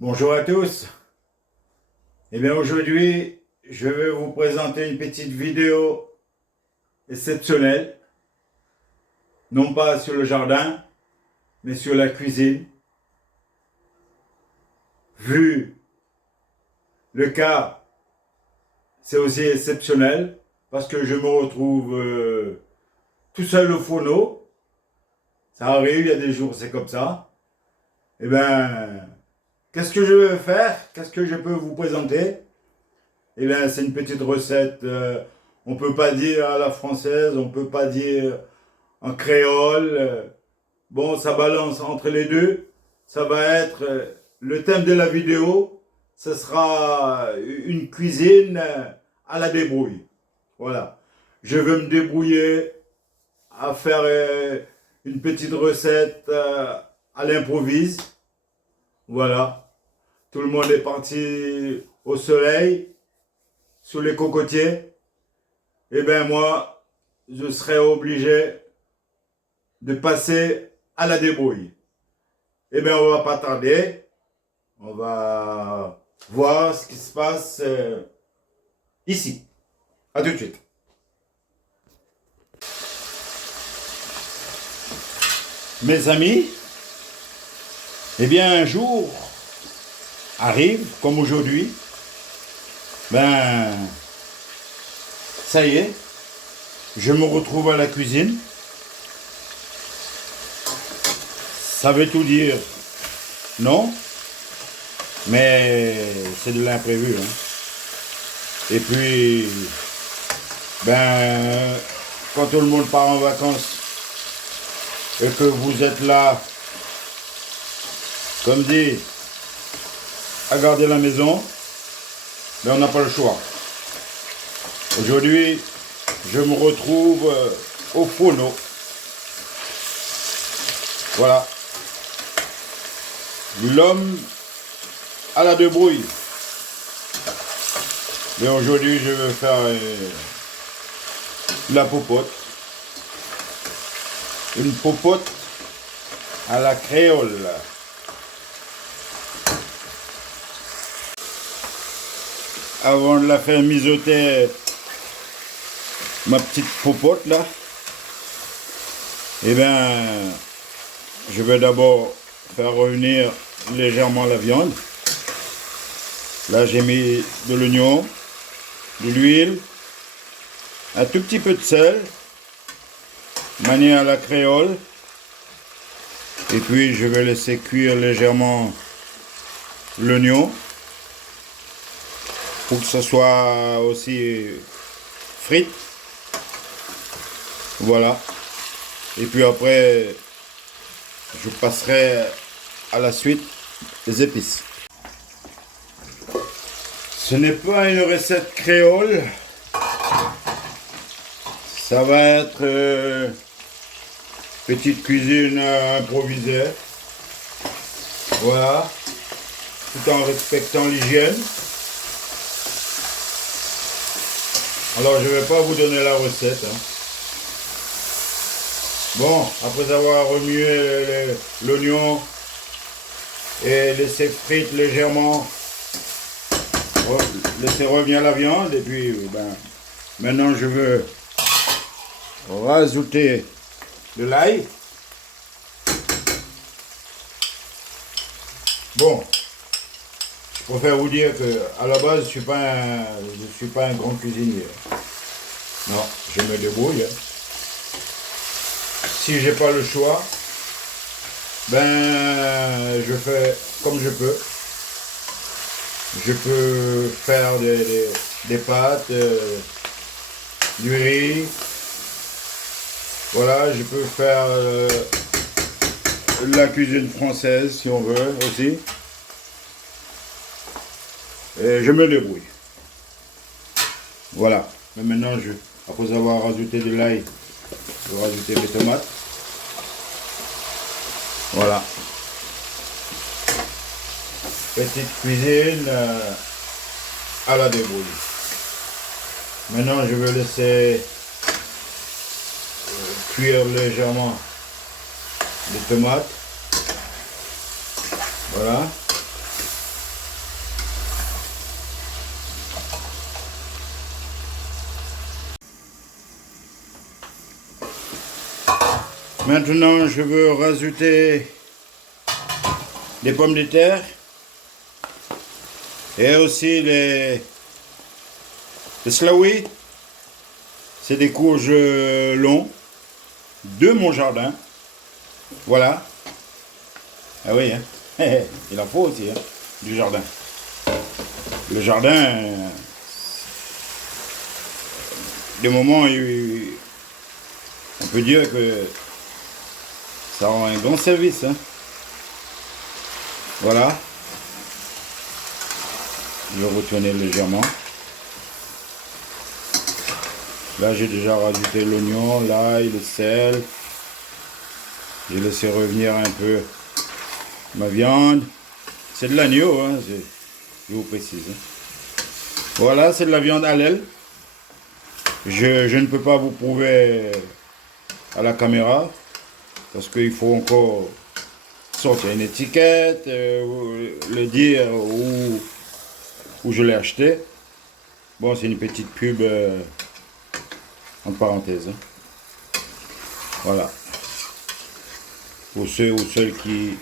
Bonjour à tous. Eh bien aujourd'hui, je vais vous présenter une petite vidéo exceptionnelle, non pas sur le jardin, mais sur la cuisine. Vu le cas, c'est aussi exceptionnel parce que je me retrouve tout seul au fourneau. Ça arrive, il y a des jours c'est comme ça. Eh bien, qu'est-ce que je vais faire? Qu'est-ce que je peux vous présenter? Eh bien, c'est une petite recette. On ne peut pas dire à la française, on ne peut pas dire en créole. Bon, ça balance entre les deux. Ça va être le thème de la vidéo. Ce sera une cuisine à la débrouille. Voilà. Je veux me débrouiller à faire une petite recette à l'improvise. Voilà. Tout le monde est parti au soleil, sous les cocotiers. Eh bien, moi, je serai obligé de passer à la débrouille. Eh bien, on va pas tarder. On va voir ce qui se passe ici. À tout de suite. Mes amis, eh bien, un jour arrive, comme aujourd'hui, ben, ça y est, je me retrouve à la cuisine. Ça veut tout dire, non, mais c'est de l'imprévu, hein. Et puis, ben, quand tout le monde part en vacances et que vous êtes là, comme dit, à garder la maison, ben on n'a pas le choix. Aujourd'hui, je me retrouve au fourneau. Voilà. L'homme à la débrouille. Mais aujourd'hui, je vais faire la popote. Une popote à la créole. Avant de la faire mijoter, ma petite popote là, eh bien, je vais d'abord faire revenir légèrement la viande. Là, j'ai mis de l'oignon, de l'huile, un tout petit peu de sel, manié à la créole. Et puis, je vais laisser cuire légèrement l'oignon pour que ce soit aussi frite. Voilà. Et puis après, je passerai à la suite les épices. Ce n'est pas une recette créole. Ça va être petite cuisine improvisée. Voilà. Tout en respectant l'hygiène. Alors je ne vais pas vous donner la recette, hein. Bon, après avoir remué l'oignon et laissé frite légèrement, laisser revenir la viande et puis ben, maintenant je veux rajouter de l'ail. Bon, je préfère vous dire que à la base je suis pas un grand cuisinier. Non, je me débrouille, hein. Si j'ai pas le choix, ben je fais comme je peux. Je peux faire des pâtes, du riz. Voilà, je peux faire la cuisine française si on veut aussi. Et je me débrouille. Voilà. Mais maintenant, après avoir rajouté de l'ail, je vais rajouter mes tomates. Voilà. Petite cuisine à la débrouille. Maintenant, je vais laisser cuire légèrement les tomates. Voilà. Maintenant, je veux rajouter des pommes de terre et aussi les slawi. C'est des courges longs de mon jardin. Voilà. Ah oui, hein. Il en faut aussi, hein, du jardin. Le jardin, de moment, on peut dire que ça rend un grand service. Hein. Voilà. Je vais retourner légèrement. Là, j'ai déjà rajouté l'oignon, l'ail, le sel. J'ai laissé revenir un peu ma viande. C'est de l'agneau, hein, je vous précise. Hein. Voilà, c'est de la viande à l'aile. Je ne peux pas vous prouver à la caméra parce qu'il faut encore sortir une étiquette, le dire où je l'ai acheté. Bon, c'est une petite pub entre parenthèses. Hein. Voilà. Pour ceux ou celles qui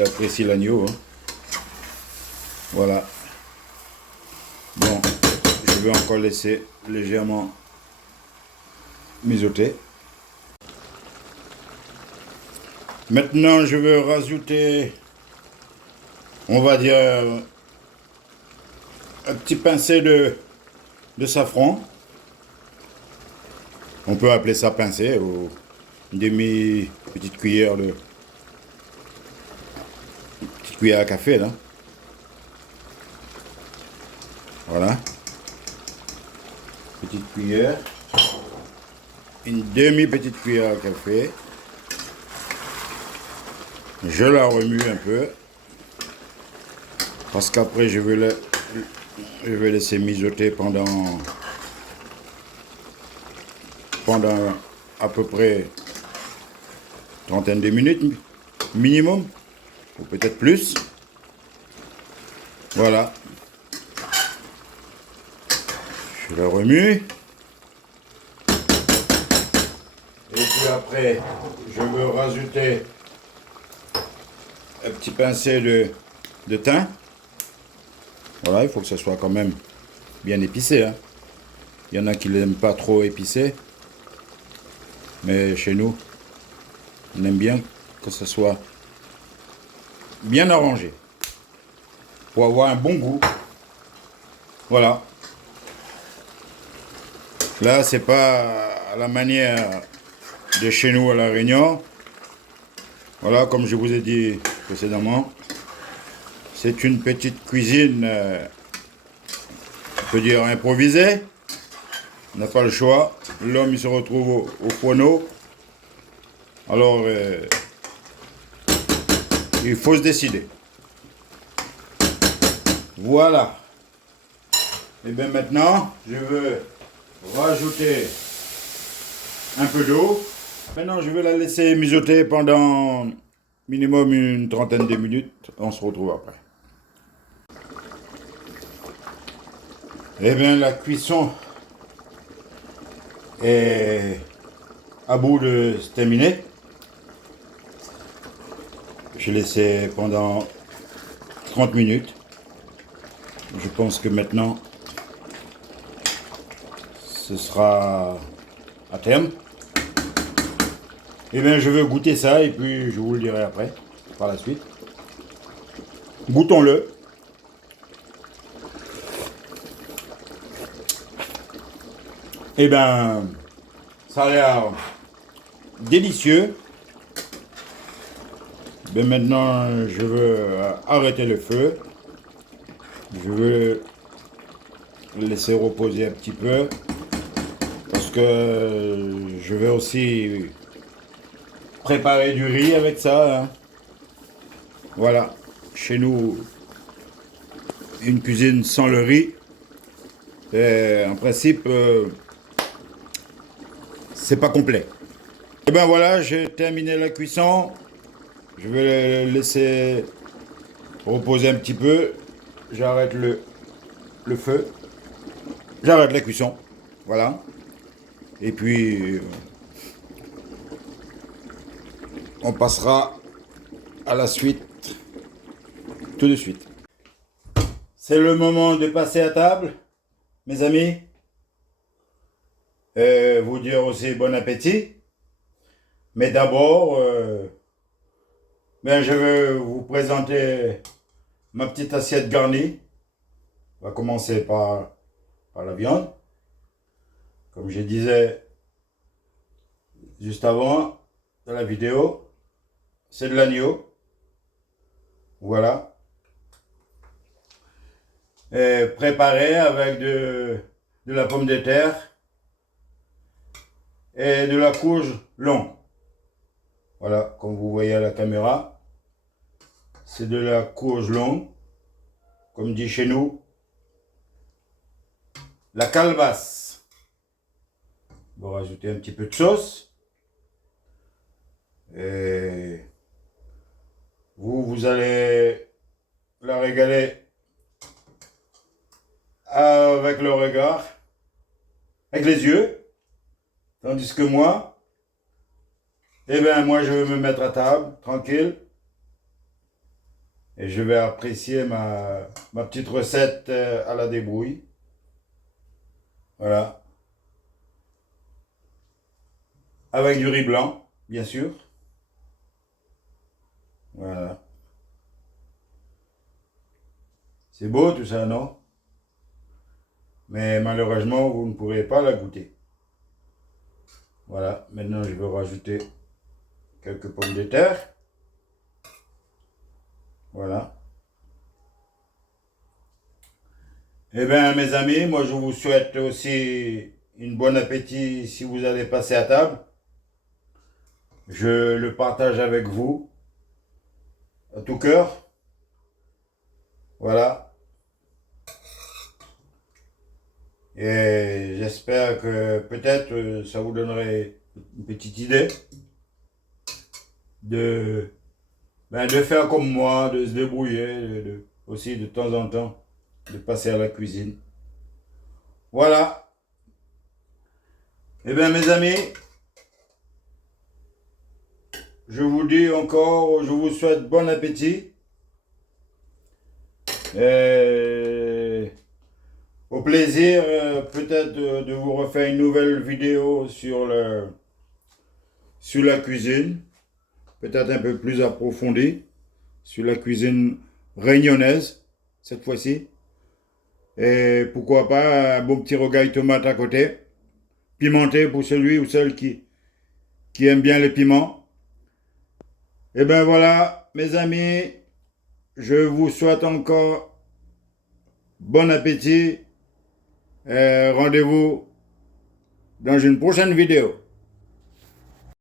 apprécient l'agneau. Hein. Voilà. Bon, je vais encore laisser légèrement mijoter. Maintenant, je vais rajouter, on va dire, un petit pincé de safran. On peut appeler ça pincé ou une demi-petite cuillère petite cuillère à café là. Voilà. Petite cuillère. Une demi-petite cuillère à café. Je la remue un peu. Parce qu'après je vais laisser mijoter pendant à peu près trentaine de minutes minimum. Ou peut-être plus. Voilà. Je la remue. Et puis après, je veux rajouter un petit pincé de thym. Voilà, il faut que ce soit quand même bien épicé. Hein. Il y en a qui n'aiment pas trop épicé. Mais chez nous, on aime bien que ce soit bien arrangé. Pour avoir un bon goût. Voilà. Là, c'est pas à la manière de chez nous à La Réunion. Voilà, comme je vous ai dit précédemment, c'est une petite cuisine, on peut dire improvisée. On n'a pas le choix. L'homme, il se retrouve au fourneau. Alors, il faut se décider. Voilà. Et bien maintenant, je veux rajouter un peu d'eau. Maintenant, je vais la laisser mijoter pendant minimum une trentaine de minutes. On se retrouve après. Eh bien, la cuisson est à bout de se terminer. Je laissé pendant 30 minutes. Je pense que maintenant, ce sera à terme. Eh bien, je vais goûter ça et puis je vous le dirai après, par la suite. Goûtons-le. Eh bien, ça a l'air délicieux. Mais maintenant, je veux arrêter le feu. Je veux le laisser reposer un petit peu. Parce que je vais aussi préparer du riz avec ça. Hein. Voilà. Chez nous, une cuisine sans le riz. Et en principe, c'est pas complet. Et ben voilà, j'ai terminé la cuisson. Je vais le laisser reposer un petit peu. J'arrête le feu. J'arrête la cuisson. Voilà. Et puis, on passera à la suite tout de suite. C'est le moment de passer à table, mes amis. Vous dire aussi bon appétit. Mais d'abord, je vais vous présenter ma petite assiette garnie. On va commencer par la viande. Comme je disais juste avant dans la vidéo, c'est de l'agneau. Voilà. Préparé avec de la pomme de terre et de la courge longue. Voilà, comme vous voyez à la caméra, c'est de la courge longue, comme dit chez nous, la calebasse. On va rajouter un petit peu de sauce. Et vous allez la régaler avec le regard, avec les yeux, tandis que moi, moi je vais me mettre à table, tranquille, et je vais apprécier ma petite recette à la débrouille. Voilà. Avec du riz blanc, bien sûr. Voilà. C'est beau tout ça, non? Mais malheureusement, vous ne pourrez pas la goûter. Voilà, maintenant je vais rajouter quelques pommes de terre. Voilà. Eh bien, mes amis, moi je vous souhaite aussi une bonne appétit si vous allez passer à table. Je le partage avec vous, à tout cœur. Voilà. Et j'espère que peut-être ça vous donnerait une petite idée de faire comme moi, de se débrouiller, aussi de temps en temps, de passer à la cuisine. Voilà. Eh bien, mes amis, je vous dis encore, je vous souhaite bon appétit. Et au plaisir, peut-être de vous refaire une nouvelle vidéo sur la cuisine, peut-être un peu plus approfondie, sur la cuisine réunionnaise, cette fois-ci. Et pourquoi pas un bon petit rogaille tomate à côté, pimenté pour celui ou celle qui aime bien les piments. Et ben voilà, mes amis, je vous souhaite encore bon appétit. Rendez-vous dans une prochaine vidéo.